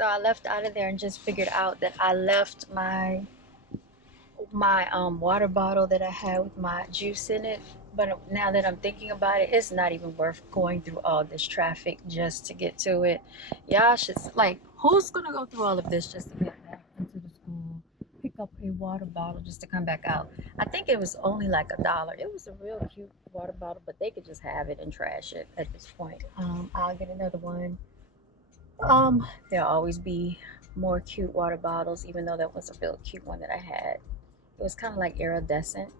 So I left out of there and just figured out that I left my water bottle that I had with my juice in it. But now that I'm thinking about it, it's not even worth going through all this traffic just to get to it. Y'all should, like, who's gonna go through all of this just to get back into the school, pick up a water bottle just to come back out? I think it was only like $1. It was a real cute water bottle, but they could just have it and trash it at this point. I'll get another one. There'll always be more cute water bottles, even though that was a real cute one that I had. It was kind of like iridescent,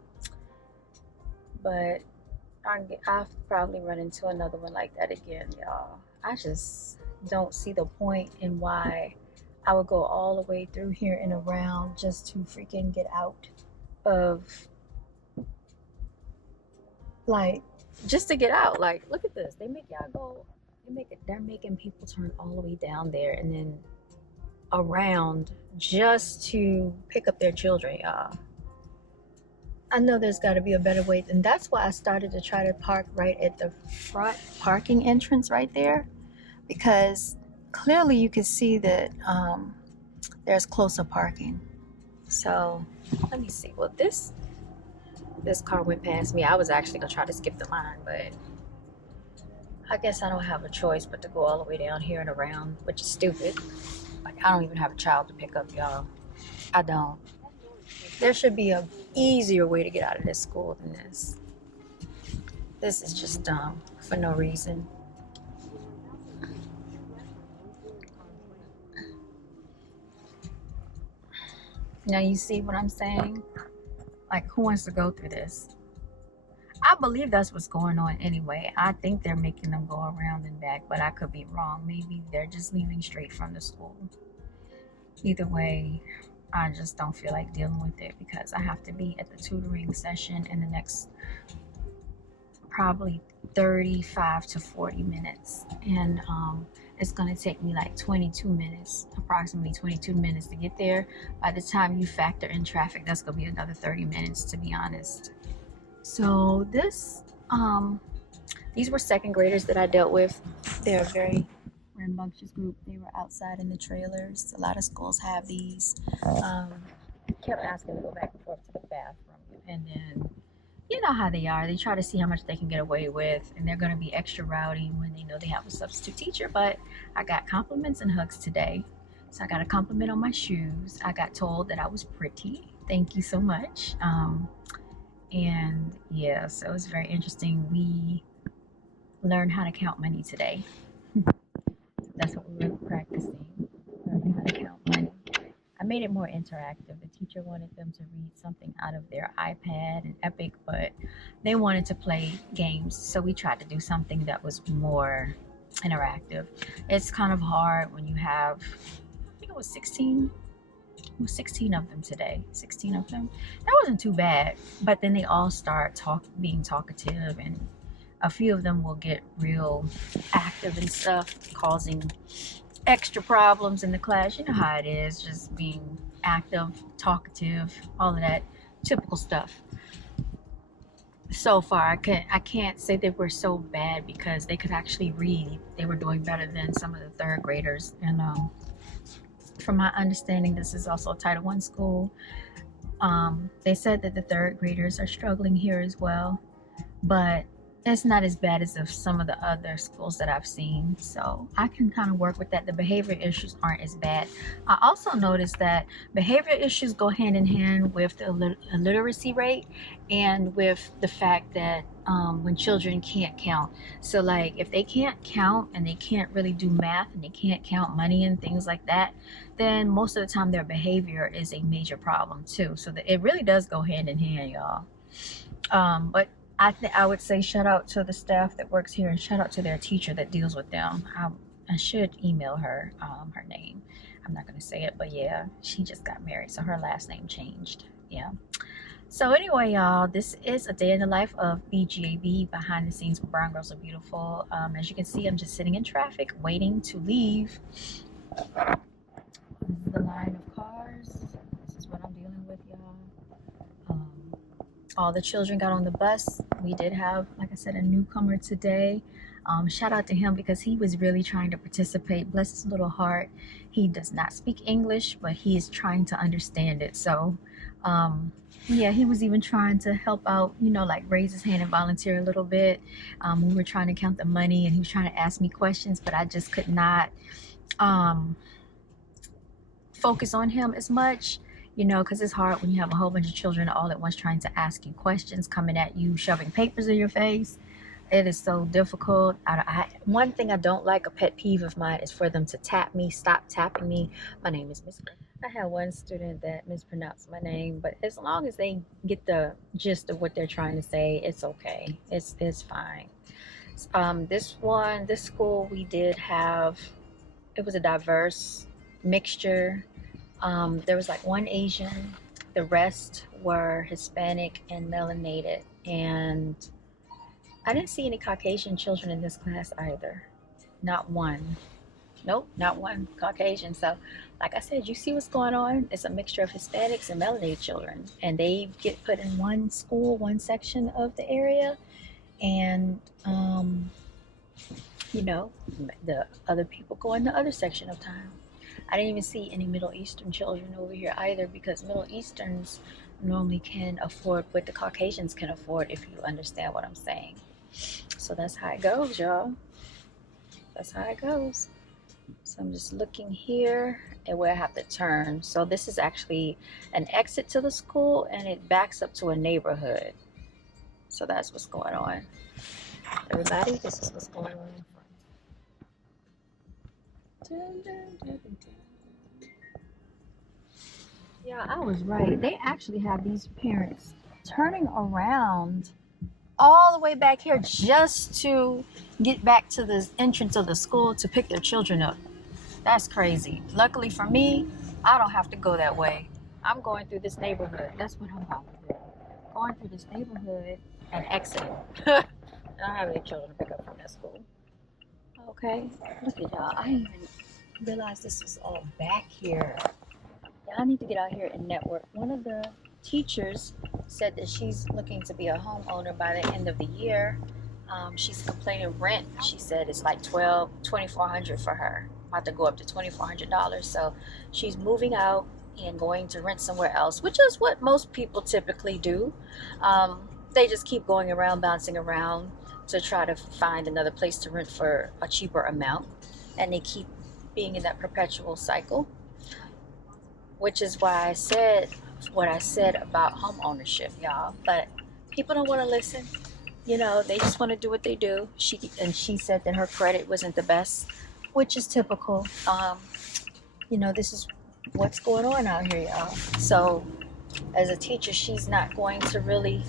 but I'll probably run into another one like that again, y'all. I just don't see the point in why I would go all the way through here and around just to freaking get out of, like, just to get out. Like, look at this. They make y'all go. They're making people turn all the way down there and then around just to pick up their children, y'all. I know there's got to be a better way, and that's why I started to try to park right at the front parking entrance right there, because clearly you can see that there's closer parking. So let me see. Well, this car went past me. I was actually gonna try to skip the line, but I guess I don't have a choice but to go all the way down here and around, which is stupid. Like, I don't even have a child to pick up, y'all. I don't. There should be a easier way to get out of this school than this. This is just dumb for no reason. Now you see what I'm saying? Like, who wants to go through this? I believe that's what's going on anyway. I think they're making them go around and back, but I could be wrong. Maybe they're just leaving straight from the school. Either way, I just don't feel like dealing with it because I have to be at the tutoring session in the next probably 35 to 40 minutes. And it's going to take me like 22 minutes, approximately 22 minutes to get there. By the time you factor in traffic, that's going to be another 30 minutes, to be honest. So these were second graders that I dealt with. They're a very rambunctious group. They were outside in the trailers. A lot of schools have these. Kept asking to go back and forth to the bathroom, and then you know how they are. They try to see how much they can get away with, and they're going to be extra rowdy when they know they have a substitute teacher. But I got compliments and hugs today. So I got a compliment on my shoes. I got told that I was pretty. Thank you so much. And yeah, so it was very interesting. We learned how to count money today. That's what we were practicing, learning how to count money. I made it more interactive. The teacher wanted them to read something out of their iPad and Epic, but they wanted to play games. So we tried to do something that was more interactive. It's kind of hard when you have, I think it was 16 of them today. 16 of them. That wasn't too bad. But then they all start being talkative, and a few of them will get real active and stuff, causing extra problems in the class. You know how it is, just being active, talkative, all of that typical stuff. So far, I can't say they were so bad because they could actually read. They were doing better than some of the third graders, and from my understanding, this is also a Title I school. They said that the third graders are struggling here as well, but it's not as bad as of some of the other schools that I've seen. So I can kind of work with that. The behavior issues aren't as bad. I also noticed that behavior issues go hand in hand with the literacy rate and with the fact that when children can't count. So like if they can't count and they can't really do math and they can't count money and things like that, then most of the time their behavior is a major problem too. So it really does go hand in hand, y'all. But I would say shout out to the staff that works here and shout out to their teacher that deals with them. I should email her her name. I'm not going to say it, but yeah, she just got married, so her last name changed. Yeah. So anyway, y'all, this is a day in the life of BGAB, behind the scenes with Brown Girls Are Beautiful. As you can see, I'm just sitting in traffic waiting to leave. This is the line of cars. This is what I'm dealing with, y'all. all the children got on the bus. We did have, like I said, a newcomer today. Shout out to him because he was really trying to participate. Bless his little heart. He does not speak English, but he is trying to understand it. So, yeah, he was even trying to help out, you know, like raise his hand and volunteer a little bit. We were trying to count the money and he was trying to ask me questions, but I just could not focus on him as much, you know, because it's hard when you have a whole bunch of children all at once trying to ask you questions, coming at you, shoving papers in your face. It is so difficult. One thing I don't like, a pet peeve of mine, is for them to tap me, stop tapping me. My name is Miss. I had one student that mispronounced my name, but as long as they get the gist of what they're trying to say, it's okay. It's fine. This school, we did have, it was a diverse mixture. There was like one Asian, the rest were Hispanic and melanated, and I didn't see any Caucasian children in this class either. Not one. Nope, not one Caucasian. So, like I said, you see what's going on? It's a mixture of Hispanics and melanated children, and they get put in one school, one section of the area, and you know, the other people go in the other section of town. I didn't even see any Middle Eastern children over here either because Middle Easterns normally can afford what the Caucasians can afford, if you understand what I'm saying. So that's how it goes, y'all. That's how it goes. So I'm just looking here at where I have to turn. So this is actually an exit to the school and it backs up to a neighborhood. So that's what's going on. Everybody, this is what's going on in front. Yeah, I was right. They actually have these parents turning around all the way back here just to get back to the entrance of the school to pick their children up. That's crazy. Luckily for me, I don't have to go that way. I'm going through this neighborhood. That's what I'm about to do. Going through this neighborhood and exiting. I don't have any children to pick up from that school. Okay, look at y'all. I didn't even realize this was all back here. Y'all need to get out here and network. One of the teachers said that she's looking to be a homeowner by the end of the year. She's complaining rent. She said it's like $2,400 for her. About to go up to $2,400. So she's moving out and going to rent somewhere else, which is what most people typically do. They just keep going around, bouncing around to try to find another place to rent for a cheaper amount. And they keep being in that perpetual cycle, which is why I said what I said about home ownership, y'all. But people don't want to listen. You know, they just want to do what they do. She said that her credit wasn't the best, which is typical. You know, this is what's going on out here, y'all. So, as a teacher, she's not going to really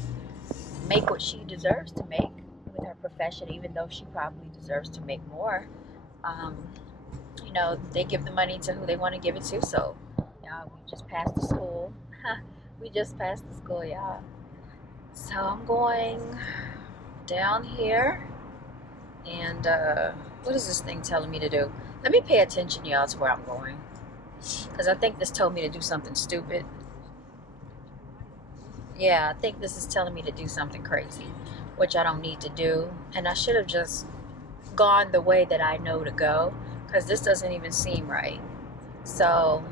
make what she deserves to make with her profession, even though she probably deserves to make more. Um, you know, they give the money to who they want to give it to. So, y'all, we just passed the school. We just passed the school, y'all. So I'm going down here, and what is this thing telling me to do? Let me pay attention, y'all, to where I'm going, because I think this told me to do something stupid. Yeah, I think this is telling me to do something crazy, which I don't need to do, and I should have just gone the way that I know to go, because this doesn't even seem right. So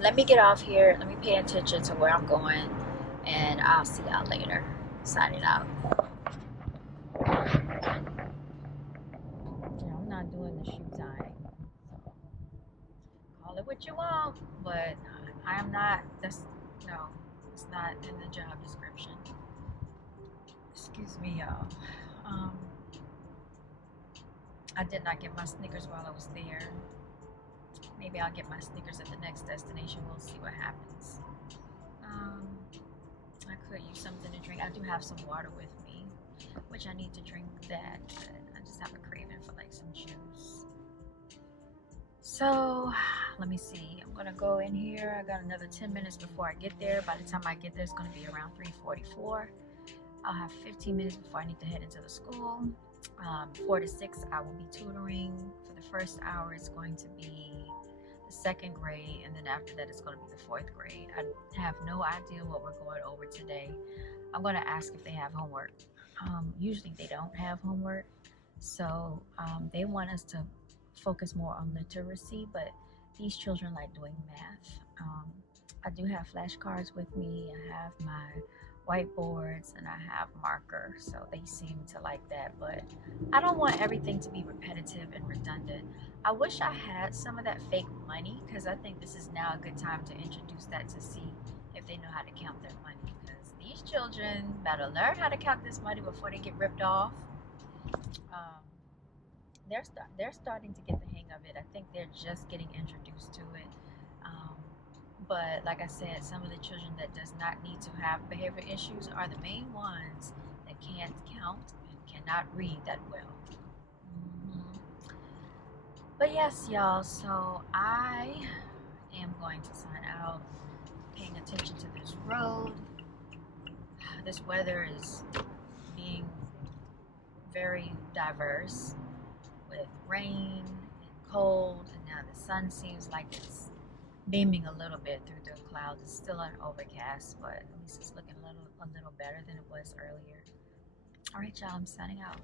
let me get off here. Let me pay attention to where I'm going, and I'll see y'all later. Signing out. I'm not doing the shoe tying. So call it what you want, but I am not. No, it's not in the job description. Excuse me, y'all. I did not get my Snickers while I was there. Maybe I'll get my Snickers at the next destination. We'll see what happens. I could use something to drink. I do have some water with me, which I need to drink that, but I just have a craving for like some juice. So let me see. I'm gonna go in here. I got another 10 minutes before I get there. By the time I get there, it's gonna be around 3:44. I'll have 15 minutes before I need to head into the school. 4 to 6, I will be tutoring. For the first hour, it's going to be the second grade, and then after that, it's going to be the fourth grade. I have no idea what we're going over today. I'm going to ask if they have homework. Usually they don't have homework, so they want us to focus more on literacy, but these children like doing math. I do have flashcards with me. I have my whiteboards and I have marker, so they seem to like that, but I don't want everything to be repetitive and redundant. I wish I had some of that fake money, because I think this is now a good time to introduce that to see if they know how to count their money, because these children better learn how to count this money before they get ripped off. Um, they're starting to get the hang of it. I think they're just getting introduced to it. Um, but like I said, some of the children that does not need to have behavior issues are the main ones that can't count and cannot read that well. Mhm. But yes, y'all, so I am going to sign out, paying attention to this road. This weather is being very diverse, with rain and cold, and now the sun seems like it's beaming a little bit through the clouds. It's still an overcast, but at least it's looking a little better than it was earlier. All right, y'all, I'm signing out.